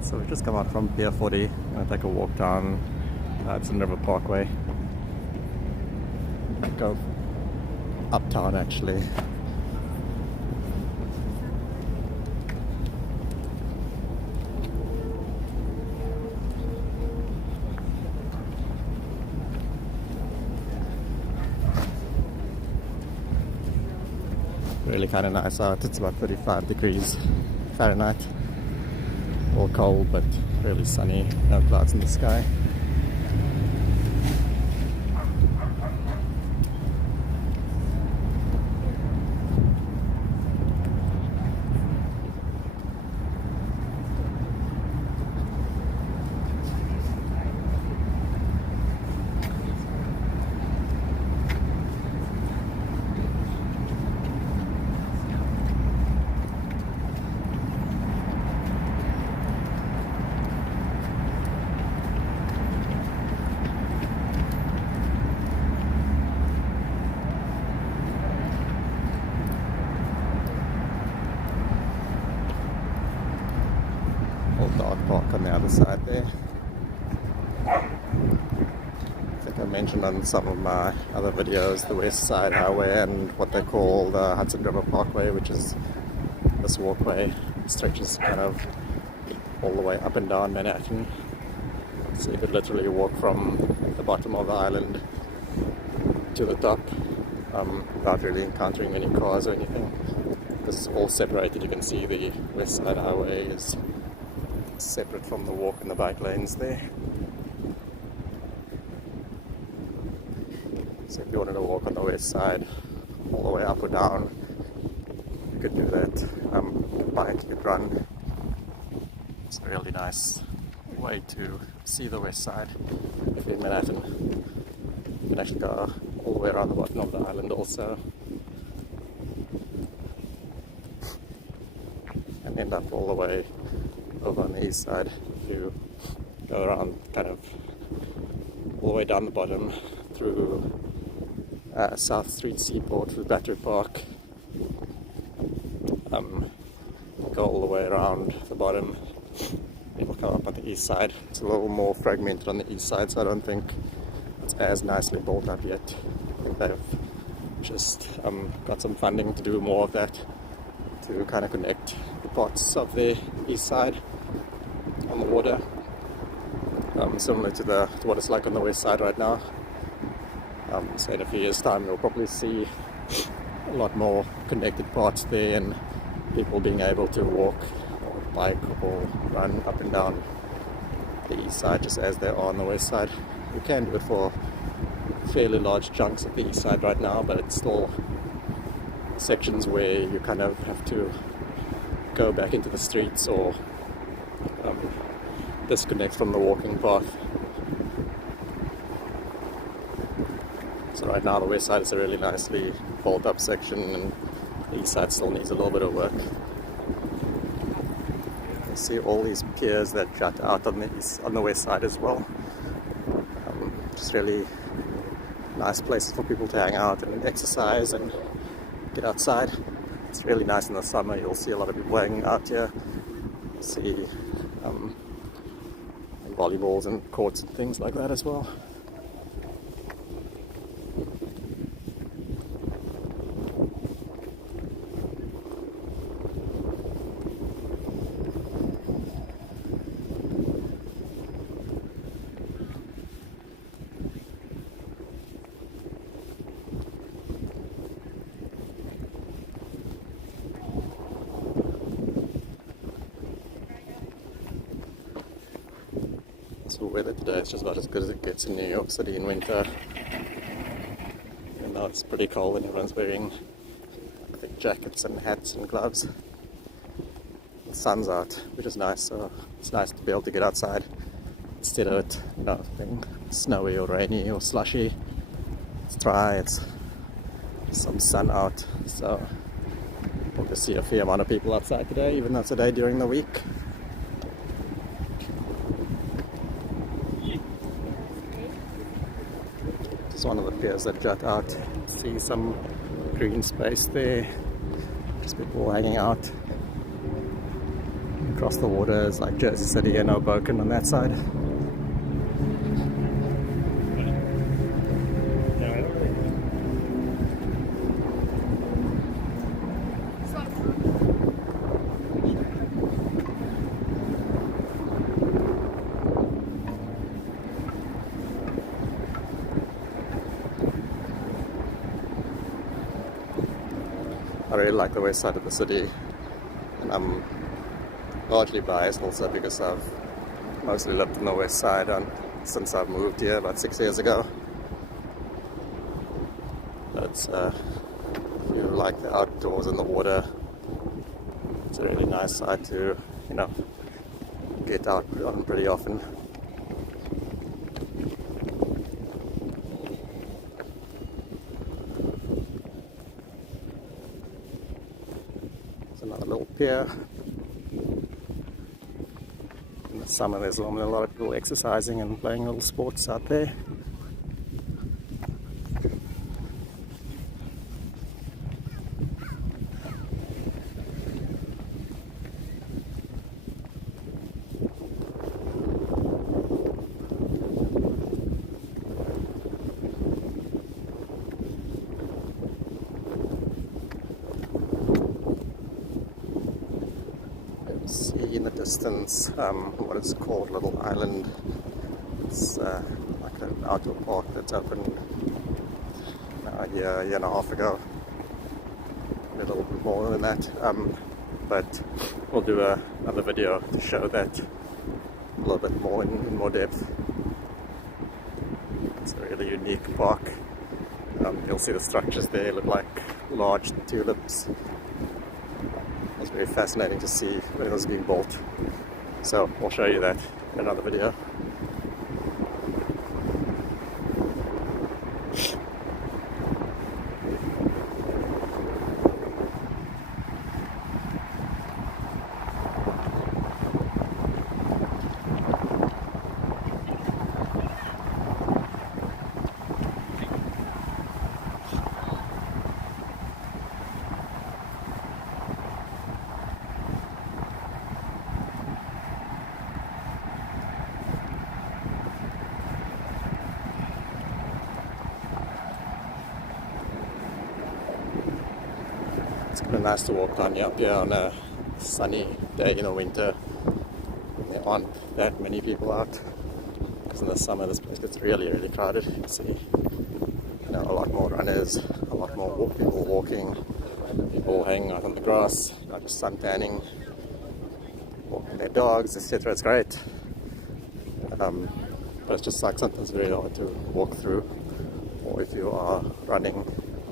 Alright, so we've just come out from Pier 40. I'm going to take a walk down Hudson River Parkway. Go uptown actually. Really kind of nice out. It's about 35 degrees Fahrenheit. All cold but really sunny, no clouds in the sky. Dog park on the other side there. I think I mentioned on some of my other videos the West Side Highway and what they call the Hudson River Parkway, which is this walkway. It stretches kind of all the way up and down Manhattan. So you could literally walk from the bottom of the island to the top without really encountering any cars or anything. This is all separated. You can see the West Side Highway is separate from the walk and the bike lanes there. So if you wanted to walk on the west side all the way up or down, you could do that. You could bike, you could run. It's a really nice way to see the west side if you're in Manhattan. You can actually go all the way around the bottom of the island also and end up all the way over on the east side. You go around kind of all the way down the bottom through South Street Seaport through Battery Park, go all the way around the bottom, it will come up on the east side. It's a little more fragmented on the east side, so I don't think it's as nicely built up yet. I think they've just got some funding to do more of that, to kind of connect the parts of the east side on the water, similar to what it's like on the west side right now. So in a few years' time you'll probably see a lot more connected parts there and people being able to walk or bike or run up and down the east side just as they are on the west side. You can do it for fairly large chunks of the east side right now, but it's still sections where you kind of have to go back into the streets or disconnect from the walking path. So right now the west side is a really nicely built up section and the east side still needs a little bit of work. You see all these piers that jut out on the west side as well. Just really nice places for people to hang out and exercise and get outside. It's really nice in the summer. You'll see a lot of people hanging out here. You'll see volleyballs and courts and things like that as well. So weather today is just about as good as it gets in New York City in winter. Even though it's pretty cold and everyone's wearing thick jackets and hats and gloves. The sun's out, which is nice, so it's nice to be able to get outside instead of it, being snowy or rainy or slushy. It's dry, it's some sun out, so we'll just see a fair amount of people outside today, even though it's a day during the week. It's one of the piers that jut out. See some green space there, just people hanging out. Across the water is like Jersey City and Hoboken on that side. I really like the west side of the city, and I'm largely biased also because I've mostly lived on the west side since I've moved here about 6 years ago. But if you like the outdoors and the water, it's a really nice side to, get out on pretty often. Another little pier. In the summer there's normally a lot of people exercising and playing little sports out there. See in the distance what is called Little Island. It's like an outdoor park that's opened a year and a half ago. A little bit more than that, but we'll do another video to show that a little bit more in more depth. It's a really unique park. You'll see the structures there look like large tulips. It's very fascinating to see when it was being built. So we'll show you that in another video. It's kind of nice to walk down up here on a sunny day in the winter. There aren't that many people out. Because in the summer this place gets really, really crowded. You can see a lot more runners, a lot more people walking, people hanging out on the grass, just sun tanning, walking their dogs, etc. It's great. But it's just like something's very hard to walk through, or if you are running,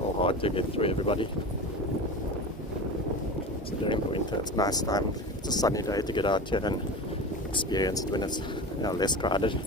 or hard to get through everybody. So during the winter it's a nice time, it's a sunny day to get out here and experience it when it's less crowded.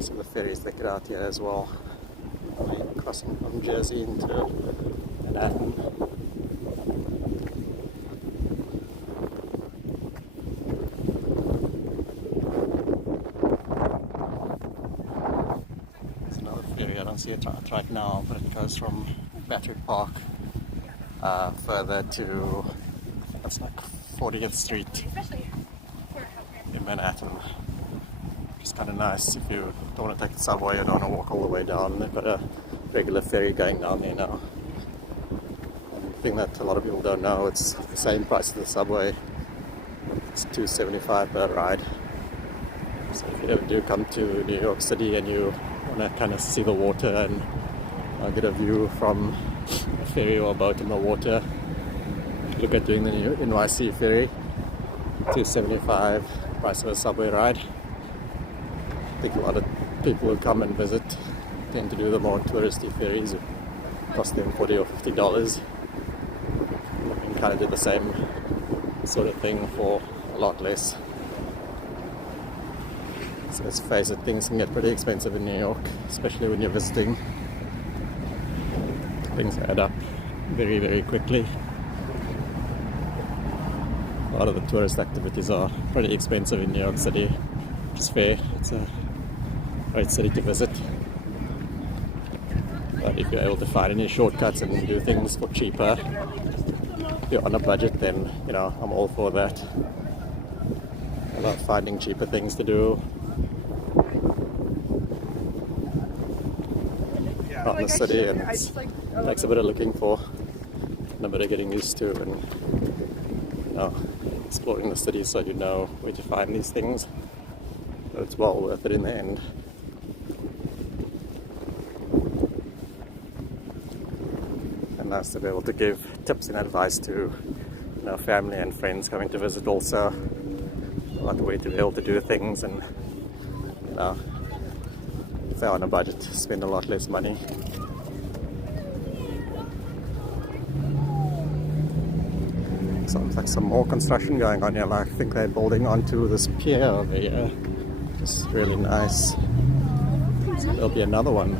So the ferries that get out here as well, crossing from Jersey into Manhattan. There's another ferry, I don't see it right now, but it goes from Battery Park further to, that's like 40th Street in Manhattan. It's kind of nice if you don't want to take the subway or don't want to walk all the way down. They've got a regular ferry going down there now. And the thing that a lot of people don't know, it's the same price as the subway. It's $2.75 per ride. So if you ever do come to New York City and you want to kind of see the water and get a view from a ferry or a boat in the water, look at doing the NYC ferry. $2.75 price of a subway ride. I think a lot of people who come and visit tend to do the more touristy ferries. It cost them $40 or $50. You can kind of do the same sort of thing for a lot less. So let's face it, things can get pretty expensive in New York, especially when you're visiting. Things add up very, very quickly. A lot of the tourist activities are pretty expensive in New York City, which is fair. It's a great city to visit. But if you're able to find any shortcuts and do things for cheaper, if you're on a budget, then, you know, I'm all for that. I love finding cheaper things to do around the city, and it takes a bit of looking for and a bit of getting used to, and, you know, exploring the city so you know where to find these things. So it's well worth it in the end. And nice to be able to give tips and advice to, you know, family and friends coming to visit also about the way to be able to do things, and, you know, if they're on a budget, spend a lot less money. Sounds like some more construction going on here. Like, I think they're building onto this pier over here. Just really nice. So there'll be another one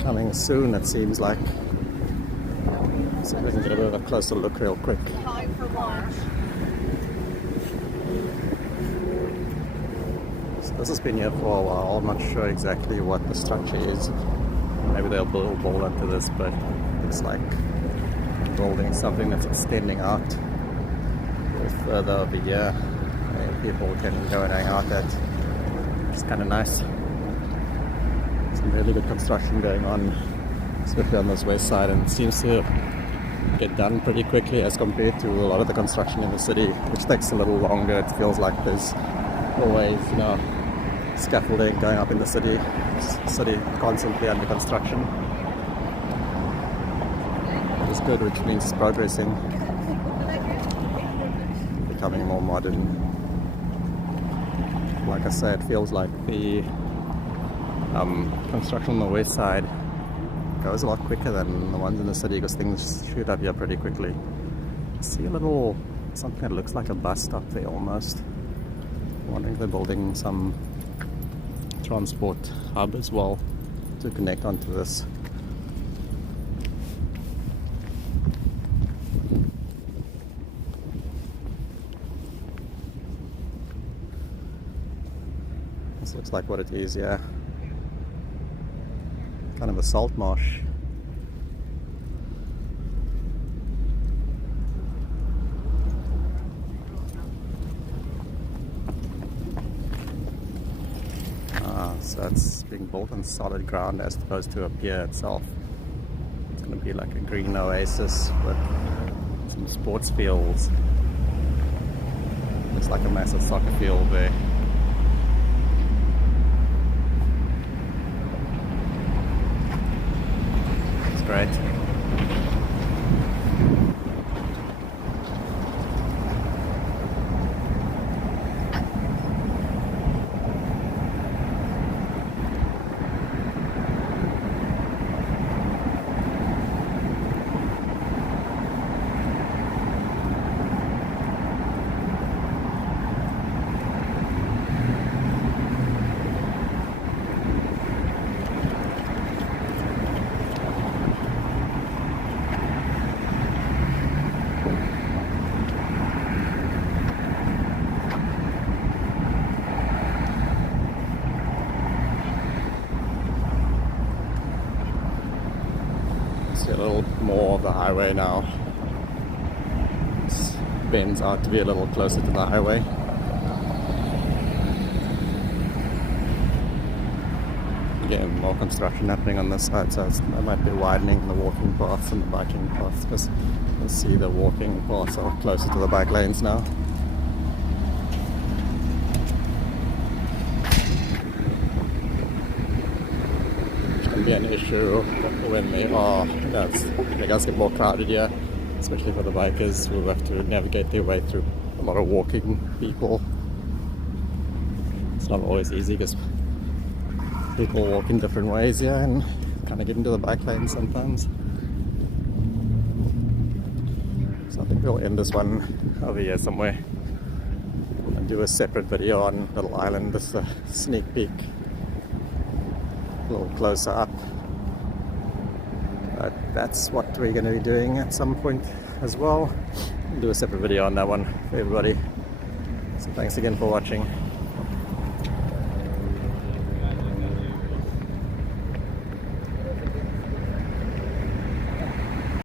coming soon, it seems like. So we can get a bit of a closer look real quick. So this has been here for a while. I'm not sure exactly what the structure is. Maybe they'll build onto this, but it looks like building something that's extending out a little further over here, and people can go and hang out at. It's kind of nice. Some really good construction going on, especially on this west side, and it seems to get done pretty quickly as compared to a lot of the construction in the city, which takes a little longer. It feels like there's always, you know, scaffolding going up in the city constantly under construction. It's good, which means it's progressing, becoming more modern. Like I said, it feels like the construction on the west side goes a lot quicker than the ones in the city, because things shoot up here pretty quickly. I see a little something that looks like a bus stop there almost. I'm wondering if they're building some transport hub as well to connect onto this. This looks like what it is, yeah. Kind of a salt marsh. So it's being built on solid ground as opposed to a pier itself. It's going to be like a green oasis with some sports fields. Looks like a massive soccer field there. It's great. See a little more of the highway now. This bends out to be a little closer to the highway. Again, more construction happening on this side, so I might be widening the walking paths and the biking paths, because you'll see the walking paths are closer to the bike lanes now. Be an issue when they does get more crowded here, especially for the bikers who have to navigate their way through a lot of walking people. It's not always easy because people walk in different ways here and kind of get into the bike lane sometimes. So I think we'll end this one over here somewhere and do a separate video on Little Island, just a sneak peek. A little closer up, but that's what we're going to be doing at some point as well. I'll do a separate video on that one for everybody. So thanks again for watching.